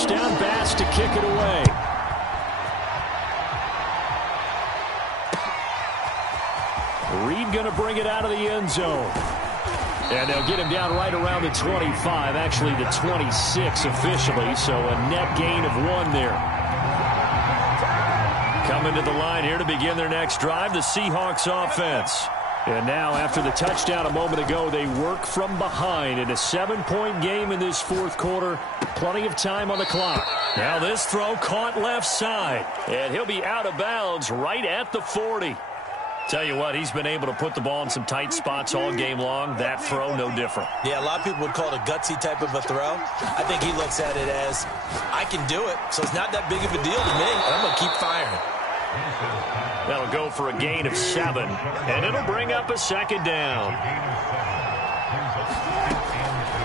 touchdown pass to kick it away. Reed going to bring it out of the end zone. And they'll get him down right around the 25, actually the 26 officially, so a net gain of 1 there. Coming to the line here to begin their next drive, the Seahawks offense. And now, after the touchdown a moment ago, they work from behind in a 7-point game in this fourth quarter. Plenty of time on the clock. Now this throw caught left side, and he'll be out of bounds right at the 40. Tell you what, he's been able to put the ball in some tight spots all game long. That throw, no different. Yeah, a lot of people would call it a gutsy type of a throw. I think he looks at it as, I can do it, so it's not that big of a deal to me, and I'm going to keep firing. That'll go for a gain of 7, and it'll bring up a second down.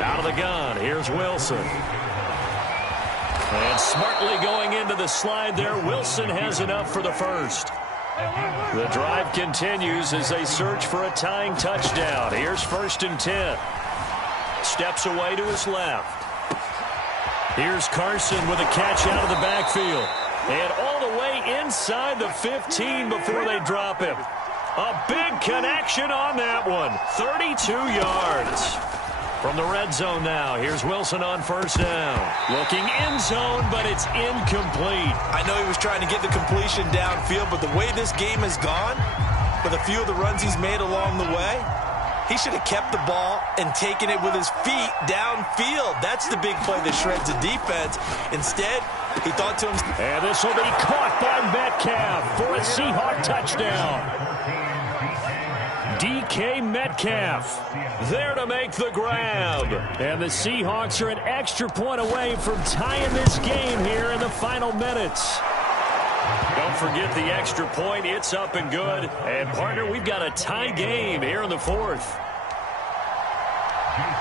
Out of the gun, here's Wilson. And smartly going into the slide there, Wilson has enough for the first. The drive continues as they search for a tying touchdown. Here's 1st and 10. Steps away to his left. Here's Carson with a catch out of the backfield. And all the way inside the 15 before they drop him. A big connection on that one. 32 yards. From the red zone now, here's Wilson on 1st down. Looking end zone, but it's incomplete. I know he was trying to get the completion downfield, but the way this game has gone, with a few of the runs he's made along the way, he should have kept the ball and taken it with his feet downfield. That's the big play that shreds the defense. Instead, he thought to himself. And this will be caught by Metcalf for a Seahawk touchdown. DK Metcalf there to make the grab. And the Seahawks are an extra point away from tying this game here in the final minutes. Don't forget the extra point. It's up and good. And, partner, we've got a tie game here in the fourth.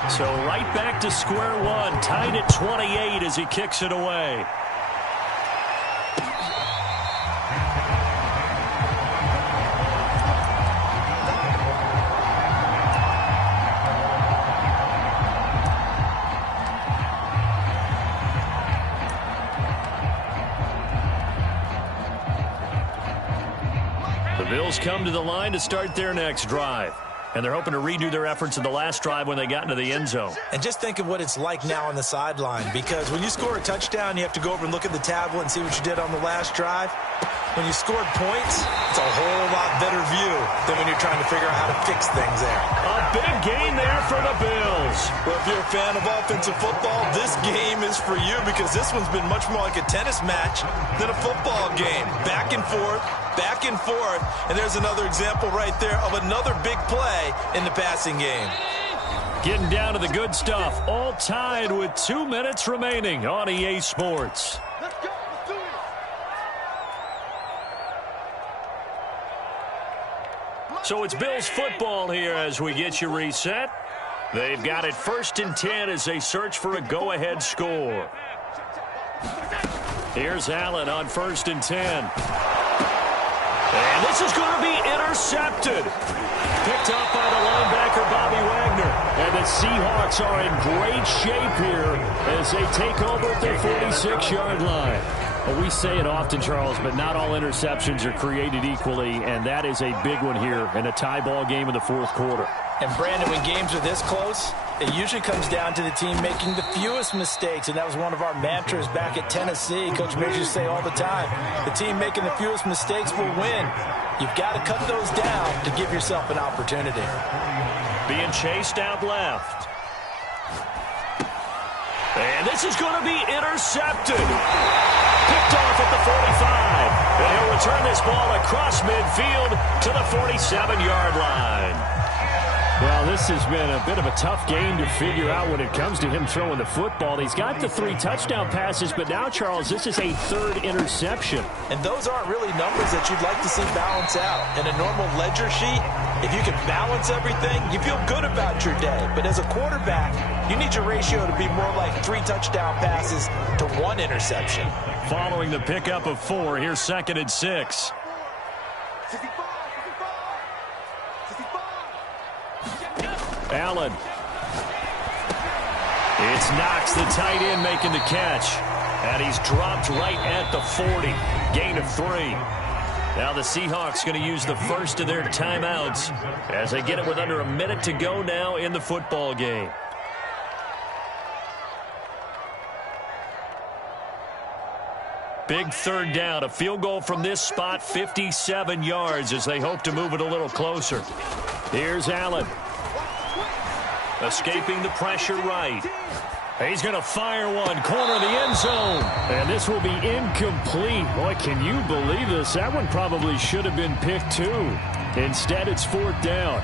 So right back to square one. Tied at 28 as he kicks it away. The Bills come to the line to start their next drive. And they're hoping to redo their efforts in the last drive when they got into the end zone. And just think of what it's like now on the sideline, because when you score a touchdown, you have to go over and look at the tablet and see what you did on the last drive. When you scored points, it's a whole lot better view than when you're trying to figure out how to fix things there. A big gain there for the Bills. Well, if you're a fan of offensive football, this game is for you, because this one's been much more like a tennis match than a football game. Back and forth. Back and forth, and there's another example right there of another big play in the passing game. Getting down to the good stuff, all tied with 2 minutes remaining on EA Sports. Let's go. Let's do it. So it's Bills football here as we get you reset. They've got it 1st and 10 as they search for a go-ahead score. Here's Allen on 1st and 10. And this is going to be intercepted. Picked up by the linebacker, Bobby Wagner. And the Seahawks are in great shape here as they take over at their 46-yard line. Well, we say it often, Charles, but not all interceptions are created equally, and that is a big one here in a tie ball game in the fourth quarter. And, Brandon, when games are this close, it usually comes down to the team making the fewest mistakes, and that was one of our mantras back at Tennessee. Coach Major used to say all the time, the team making the fewest mistakes will win. You've got to cut those down to give yourself an opportunity. Being chased out left. And this is going to be intercepted. Picked off at the 45. And he'll return this ball across midfield to the 47-yard line. Well, this has been a bit of a tough game to figure out when it comes to him throwing the football. He's got the 3 touchdown passes, but now, Charles, this is a 3rd interception. And those aren't really numbers that you'd like to see balance out. In a normal ledger sheet, if you can balance everything, you feel good about your day. But as a quarterback, you need your ratio to be more like 3 touchdown passes to 1 interception. Following the pickup of 4, here's 2nd and 6. Allen. It's Knox, the tight end, making the catch. And he's dropped right at the 40. Gain of 3. Now the Seahawks going to use the first of their timeouts as they get it with under a minute to go now in the football game. Big third down. A field goal from this spot, 57 yards as they hope to move it a little closer. Here's Allen. Escaping the pressure right. He's going to fire one, corner of the end zone. And this will be incomplete. Boy, can you believe this? That one probably should have been picked too. Instead, it's fourth down.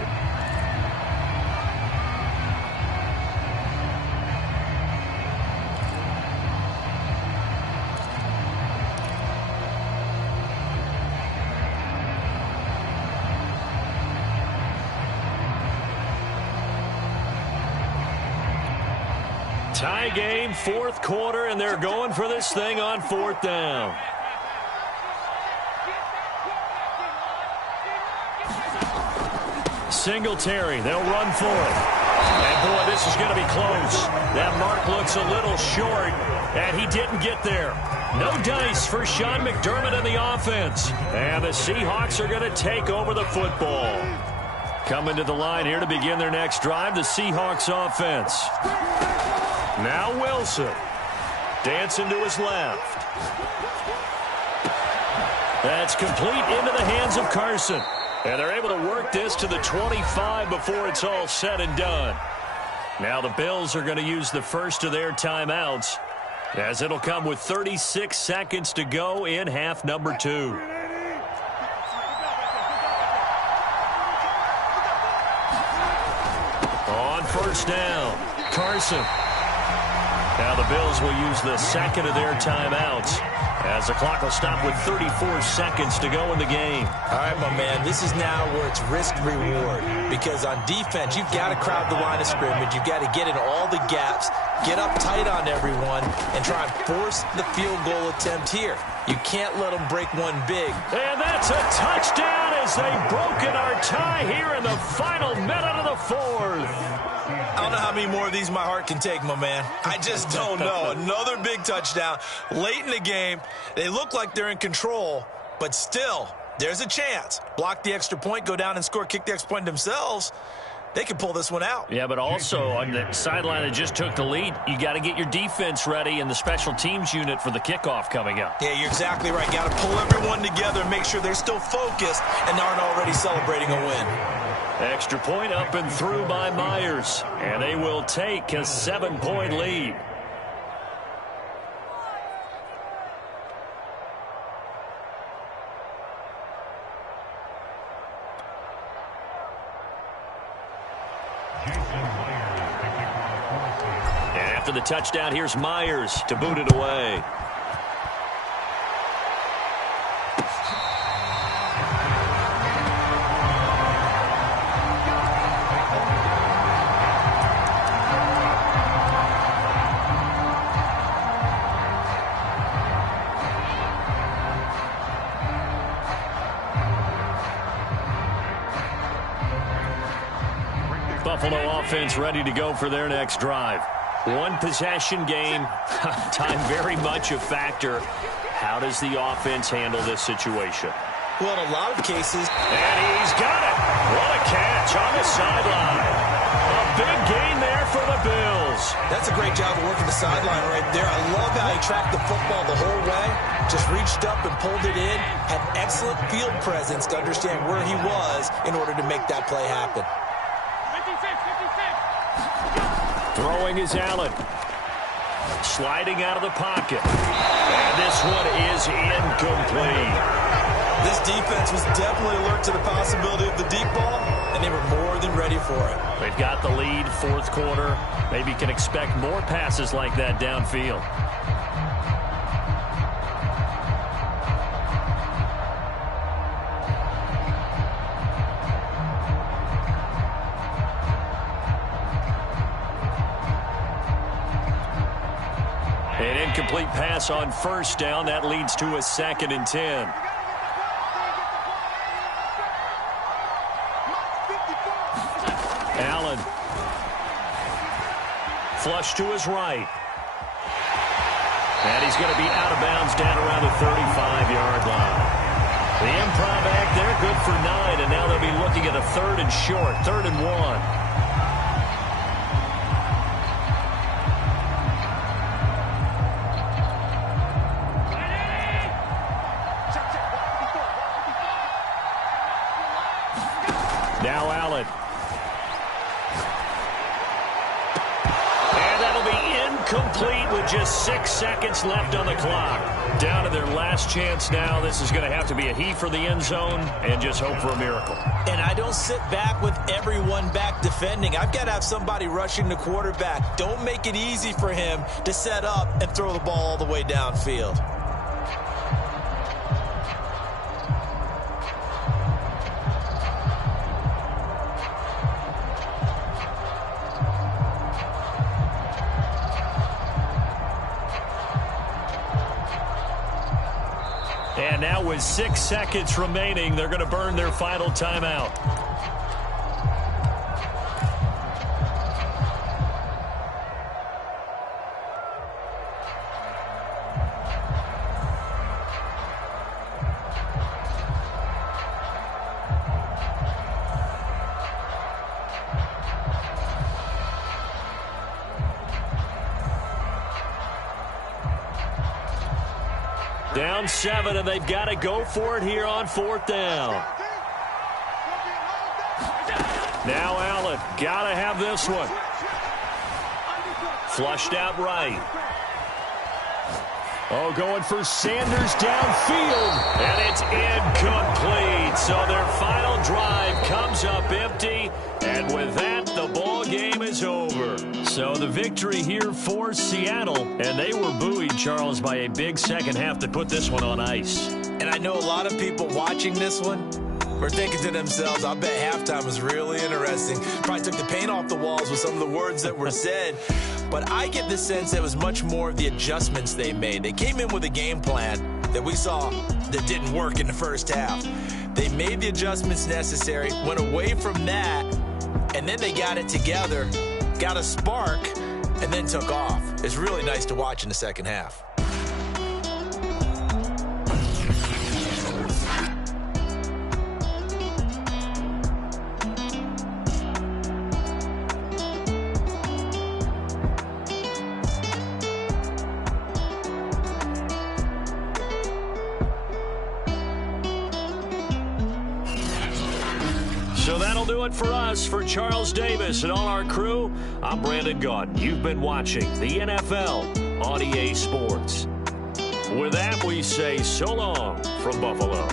Tie game, fourth quarter, and they're going for this thing on fourth down. Singletary, they'll run for it. And boy, this is going to be close. That mark looks a little short, and he didn't get there. No dice for Sean McDermott and the offense. And the Seahawks are going to take over the football. Coming to the line here to begin their next drive, the Seahawks offense. Now Wilson. Dancing to his left. That's complete into the hands of Carson. And they're able to work this to the 25 before it's all said and done. Now the Bills are going to use the first of their timeouts, as it'll come with 36 seconds to go in half number 2. On first down, Carson. Now the Bills will use the second of their timeouts, as the clock will stop with 34 seconds to go in the game. All right, my man, this is now where it's risk-reward. Because on defense, you've got to crowd the line of scrimmage. You've got to get in all the gaps, get up tight on everyone, and try and force the field goal attempt here. You can't let them break one big. And that's a touchdown as they've broken our tie here in the final minute of the fourth. I don't know how many more of these my heart can take, my man. I just don't know. Another big touchdown late in the game. They look like they're in control, but still, there's a chance. Block the extra point, go down and score, kick the extra point themselves. They can pull this one out. Yeah, but also on the sideline that just took the lead, you got to get your defense ready and the special teams unit for the kickoff coming up. Yeah, you're exactly right. Got to pull everyone together and make sure they're still focused and aren't already celebrating a win. Extra point up and through by Myers, and they will take a 7-point lead. And after the touchdown, here's Myers to boot it away. Buffalo offense ready to go for their next drive. One possession game, time very much a factor. How does the offense handle this situation? Well, in a lot of cases. And he's got it. What a catch on the sideline. A big gain there for the Bills. That's a great job of working the sideline right there. I love how he tracked the football the whole way. Just reached up and pulled it in. Had excellent field presence to understand where he was in order to make that play happen. Throwing is Allen. Sliding out of the pocket. And this one is incomplete. This defense was definitely alert to the possibility of the deep ball, and they were more than ready for it. They've got the lead, fourth quarter. Maybe can expect more passes like that downfield. An incomplete pass on first down. That leads to a 2nd and 10. Allen. Flush to his right. And he's going to be out of bounds down around the 35-yard line. The improv act there, good for 9, and now they'll be looking at a 3rd and short, 3rd and 1. Now Allen. And that'll be incomplete with just 6 seconds left on the clock. Down to their last chance now. This is going to have to be a heave for the end zone and just hope for a miracle. And I don't sit back with everyone back defending. I've got to have somebody rushing the quarterback. Don't make it easy for him to set up and throw the ball all the way downfield. And now with 6 seconds remaining, they're going to burn their final timeout. Down 7, and they've got to go for it here on 4th down. Now Allen, got to have this one. Flushed out right. Oh, going for Sanders downfield, and it's incomplete. So their final drive comes up empty, and with that, the ball game is over. So the victory here for Seattle, and they were buoyed, Charles, by a big second half that put this one on ice. And I know a lot of people watching this one were thinking to themselves, I bet halftime was really interesting. Probably took the paint off the walls with some of the words that were said. But I get the sense it was much more of the adjustments they made. They came in with a game plan that we saw that didn't work in the first half. They made the adjustments necessary, went away from that, and then they got it together, got a spark, and then took off. It's really nice to watch in the second half. So that'll do it for us. For Charles Davis and all our crew, I'm Brandon Gaudin. You've been watching the NFL on EA Sports. With that, we say so long from Buffalo.